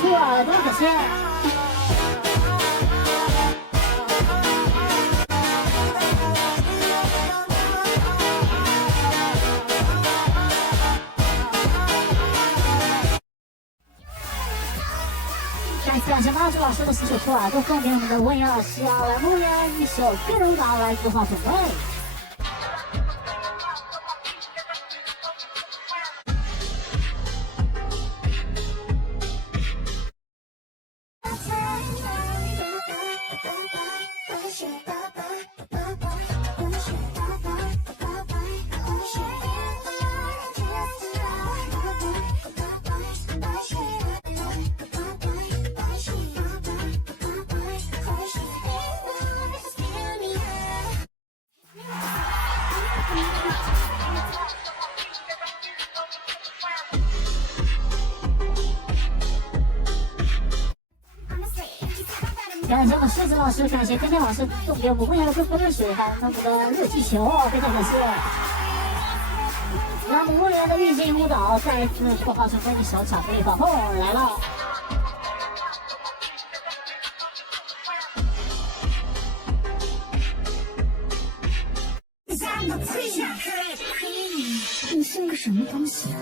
出耳朵可惜。感谢马祖老师的洗手出耳朵，送给我们的温阳老师啊，来牧人一首《飞龙岗》来自黄准备。感谢我们狮子老师，感谢天天老师送给我们温阳的风热水，还有我们的热气球，非常感谢。让我们温阳的运镜舞蹈再一次破号成为一首巧克力爆破来了。你是个什么东西啊？